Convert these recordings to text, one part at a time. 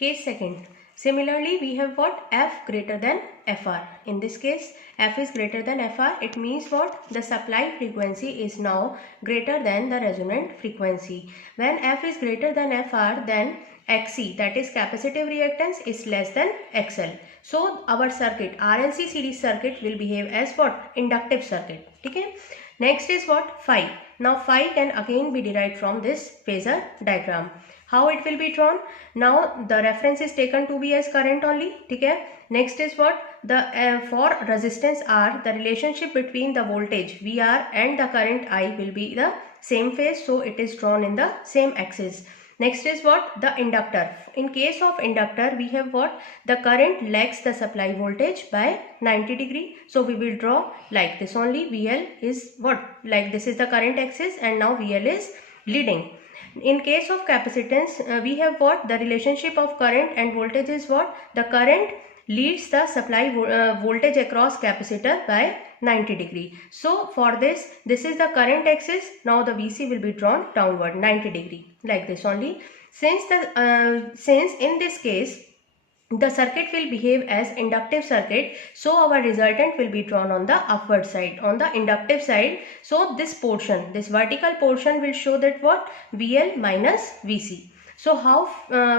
Case second. Similarly, we have what? F greater than Fr. In this case, F is greater than Fr. It means what? The supply frequency is now greater than the resonant frequency. When F is greater than Fr, then Xc, that is capacitive reactance, is less than XL. So our circuit, RLC series circuit, will behave as what? Inductive circuit. Okay. Next is what? Phi. Now phi can again be derived from this phasor diagram. How it will be drawn? Now the reference is taken to be as current only. Okay. Next is what? The for resistance R, the relationship between the voltage VR and the current I will be the same phase. So it is drawn in the same axis. Next is what? The inductor. In case of inductor, we have what? The current lags the supply voltage by 90 degree. So we will draw like this only. VL is what? Like this is the current axis and now VL is leading. In case of capacitance, we have what? The relationship of current and voltage is what? The current leads the supply voltage across capacitor by 90 degree. So for this is the current axis. Now the VC will be drawn downward 90 degree like this only. Since in this case the circuit will behave as inductive circuit, so our resultant will be drawn on the upward side, on the inductive side. So this portion, this vertical portion will show that what? VL minus VC. So how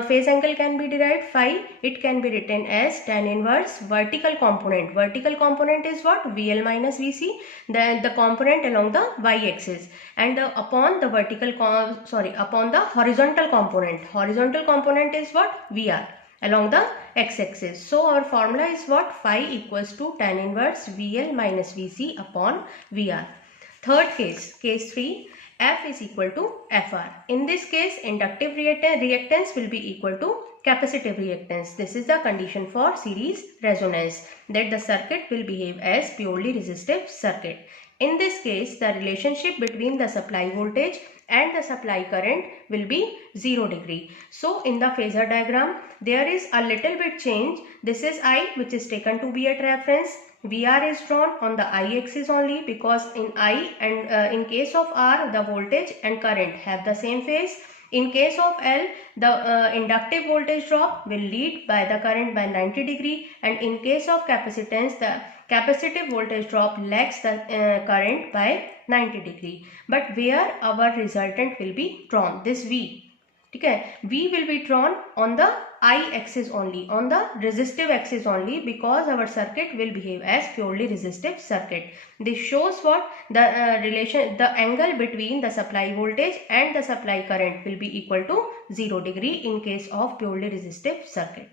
phase angle can be derived? Phi, it can be written as tan inverse vertical component. Vertical component is what? VL minus VC. Then the component along the y-axis, and upon the upon the horizontal component. Horizontal component is what? VR along the x-axis. So our formula is what? Phi equals to tan inverse VL minus VC upon VR. Third case, case 3. F is equal to Fr. In this case, inductive reactance will be equal to capacitive reactance. This is the condition for series resonance, that the circuit will behave as purely resistive circuit. In this case, the relationship between the supply voltage and the supply current will be 0 degree. So in the phasor diagram, there is a little bit change. This is I, which is taken to be at reference. VR is drawn on the I axis only, because in I and in case of R, the voltage and current have the same phase. In case of L, the inductive voltage drop will lead by the current by 90 degree, and in case of capacitance, the capacitive voltage drop lags the current by 90 degree. But where our resultant will be drawn? This V. Okay, V will be drawn on the I axis only, on the resistive axis only, because our circuit will behave as purely resistive circuit. This shows what? The the angle between the supply voltage and the supply current will be equal to 0 degree in case of purely resistive circuit.